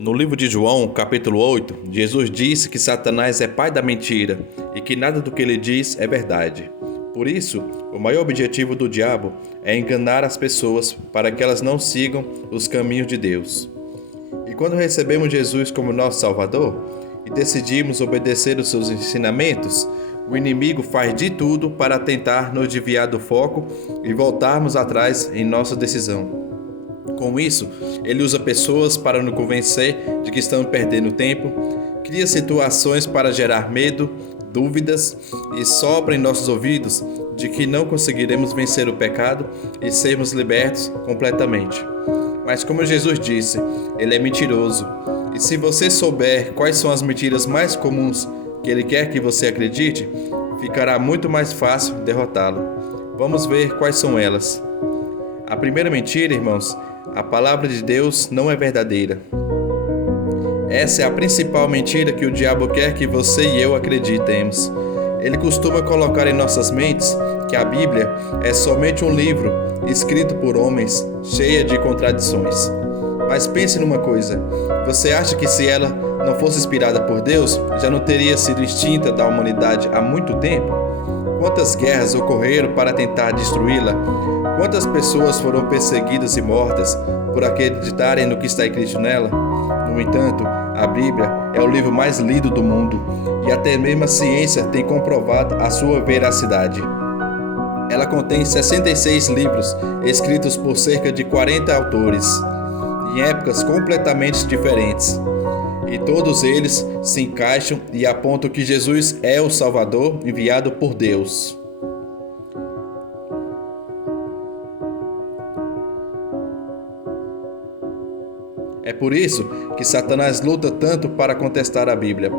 No livro de João, capítulo 8, Jesus disse que Satanás é pai da mentira e que nada do que ele diz é verdade. Por isso, o maior objetivo do diabo é enganar as pessoas para que elas não sigam os caminhos de Deus. E quando recebemos Jesus como nosso Salvador e decidimos obedecer os seus ensinamentos, o inimigo faz de tudo para tentar nos desviar do foco e voltarmos atrás em nossa decisão. Com isso, ele usa pessoas para nos convencer de que estamos perdendo tempo, cria situações para gerar medo, dúvidas e sopra em nossos ouvidos de que não conseguiremos vencer o pecado e sermos libertos completamente. Mas como Jesus disse, ele é mentiroso. E se você souber quais são as mentiras mais comuns que ele quer que você acredite, ficará muito mais fácil derrotá-lo. Vamos ver quais são elas. A primeira mentira, irmãos, a palavra de Deus não é verdadeira. Essa é a principal mentira que o diabo quer que você e eu acreditemos. Ele costuma colocar em nossas mentes que a Bíblia é somente um livro escrito por homens, cheia de contradições. Mas pense numa coisa, você acha que se ela não fosse inspirada por Deus, já não teria sido extinta da humanidade há muito tempo? Quantas guerras ocorreram para tentar destruí-la? Quantas pessoas foram perseguidas e mortas por acreditarem no que está escrito nela? No entanto, a Bíblia é o livro mais lido do mundo e até mesmo a ciência tem comprovado a sua veracidade. Ela contém 66 livros escritos por cerca de 40 autores, em épocas completamente diferentes. E todos eles se encaixam e apontam que Jesus é o Salvador enviado por Deus. É por isso que Satanás luta tanto para contestar a Bíblia,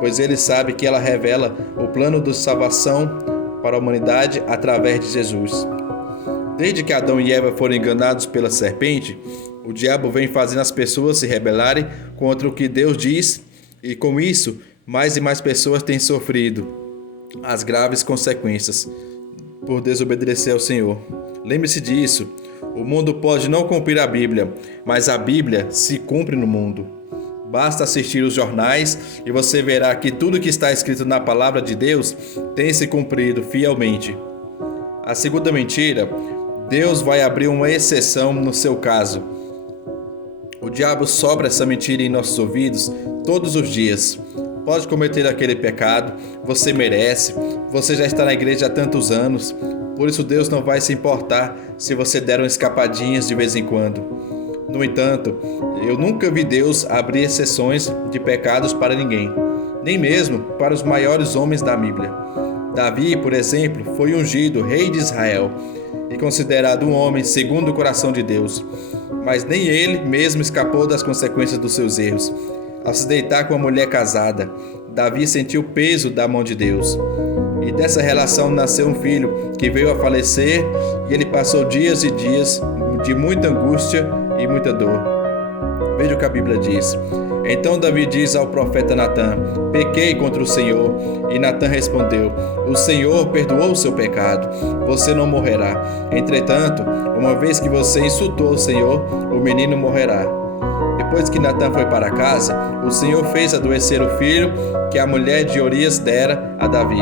pois ele sabe que ela revela o plano de salvação para a humanidade através de Jesus. Desde que Adão e Eva foram enganados pela serpente, o diabo vem fazendo as pessoas se rebelarem contra o que Deus diz e com isso, mais e mais pessoas têm sofrido as graves consequências por desobedecer ao Senhor. Lembre-se disso. O mundo pode não cumprir a Bíblia, mas a Bíblia se cumpre no mundo. Basta assistir os jornais e você verá que tudo que está escrito na palavra de Deus tem se cumprido fielmente. A segunda mentira, Deus vai abrir uma exceção no seu caso. O diabo sopra essa mentira em nossos ouvidos todos os dias. Pode cometer aquele pecado, você merece, você já está na igreja há tantos anos, por isso Deus não vai se importar se você der umas escapadinhas de vez em quando. No entanto, eu nunca vi Deus abrir exceções de pecados para ninguém, nem mesmo para os maiores homens da Bíblia. Davi, por exemplo, foi ungido rei de Israel e considerado um homem segundo o coração de Deus, mas nem ele mesmo escapou das consequências dos seus erros. Ao se deitar com uma mulher casada, Davi sentiu o peso da mão de Deus. E dessa relação nasceu um filho que veio a falecer e ele passou dias e dias de muita angústia e muita dor. Veja o que a Bíblia diz. Então Davi diz ao profeta Natã: pequei contra o Senhor. E Natã respondeu: o Senhor perdoou o seu pecado, você não morrerá. Entretanto, uma vez que você insultou o Senhor, o menino morrerá. Depois que Natã foi para casa, o Senhor fez adoecer o filho que a mulher de Urias dera a Davi.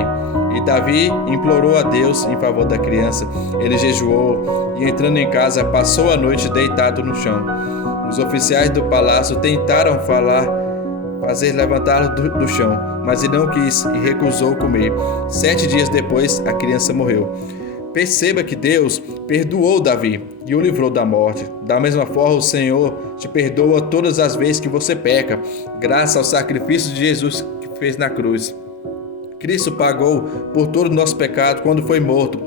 E Davi implorou a Deus em favor da criança. Ele jejuou e, entrando em casa, passou a noite deitado no chão. Os oficiais do palácio tentaram fazer levantá-lo do chão, mas ele não quis e recusou comer. 7 dias depois, a criança morreu. Perceba que Deus perdoou Davi e o livrou da morte. Da mesma forma, o Senhor te perdoa todas as vezes que você peca, graças ao sacrifício de Jesus que fez na cruz. Cristo pagou por todo o nosso pecado quando foi morto.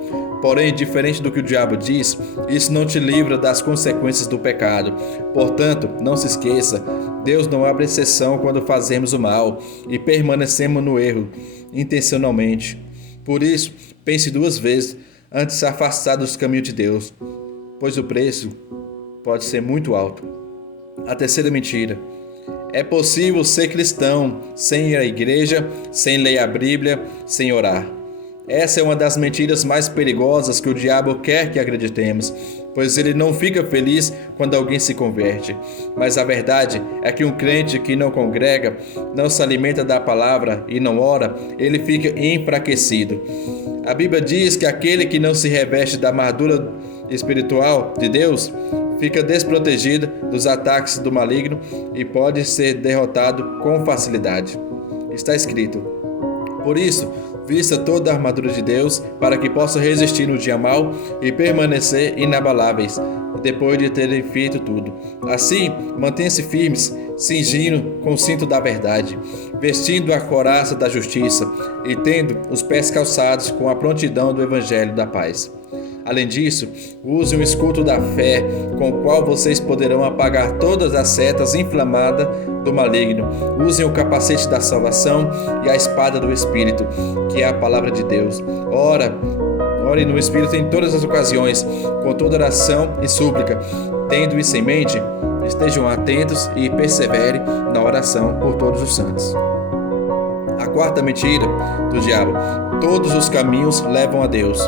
Porém, diferente do que o diabo diz, isso não te livra das consequências do pecado. Portanto, não se esqueça, Deus não abre exceção quando fazemos o mal e permanecemos no erro, intencionalmente. Por isso, pense 2 vezes antes de se afastar dos caminhos de Deus, pois o preço pode ser muito alto. A terceira mentira. É possível ser cristão sem ir à igreja, sem ler a Bíblia, sem orar. Essa é uma das mentiras mais perigosas que o diabo quer que acreditemos. pois ele não fica feliz quando alguém se converte. Mas a verdade é que um crente que não congrega, não se alimenta da palavra e não ora, ele fica enfraquecido. A Bíblia diz que aquele que não se reveste da armadura espiritual de Deus fica desprotegido dos ataques do maligno e pode ser derrotado com facilidade. Está escrito: por isso, vista toda a armadura de Deus, para que possa resistir no dia mau e permanecer inabaláveis, depois de terem feito tudo. Assim, mantenha-se firmes, cingindo com o cinto da verdade, vestindo a couraça da justiça e tendo os pés calçados com a prontidão do evangelho da paz. Além disso, use o escudo da fé, com o qual vocês poderão apagar todas as setas inflamadas do maligno. Usem o capacete da salvação e a espada do Espírito, que é a palavra de Deus. Ore no Espírito em todas as ocasiões, com toda oração e súplica. Tendo isso em mente, estejam atentos e perseverem na oração por todos os santos. A quarta mentira do diabo: todos os caminhos levam a Deus.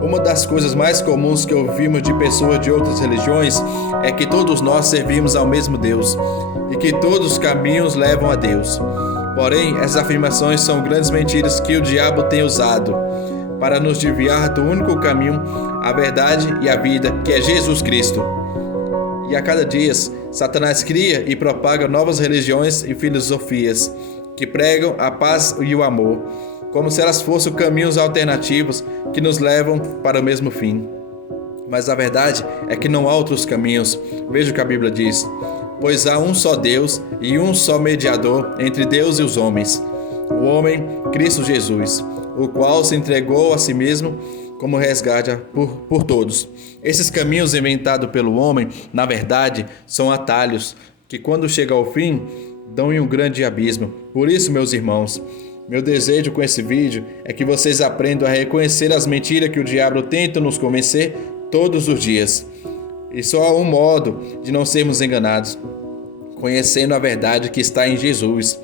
Uma das coisas mais comuns que ouvimos de pessoas de outras religiões é que todos nós servimos ao mesmo Deus e que todos os caminhos levam a Deus. Porém, essas afirmações são grandes mentiras que o diabo tem usado para nos desviar do único caminho, a verdade e a vida, que é Jesus Cristo. E a cada dia, Satanás cria e propaga novas religiões e filosofias que pregam a paz e o amor, como se elas fossem caminhos alternativos que nos levam para o mesmo fim. Mas a verdade é que não há outros caminhos. Veja o que a Bíblia diz: pois há um só Deus e um só mediador entre Deus e os homens, o homem Cristo Jesus, o qual se entregou a si mesmo como resgate por todos. Esses caminhos inventados pelo homem, na verdade, são atalhos que, quando chegam ao fim, dão em um grande abismo. Por isso, meus irmãos, meu desejo com esse vídeo é que vocês aprendam a reconhecer as mentiras que o diabo tenta nos convencer todos os dias. E só há um modo de não sermos enganados: conhecendo a verdade que está em Jesus.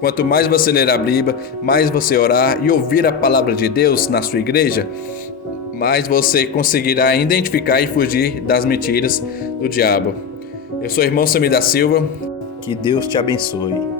Quanto mais você ler a Bíblia, mais você orar e ouvir a palavra de Deus na sua igreja, mais você conseguirá identificar e fugir das mentiras do diabo. Eu sou o irmão Samir da Silva. Que Deus te abençoe.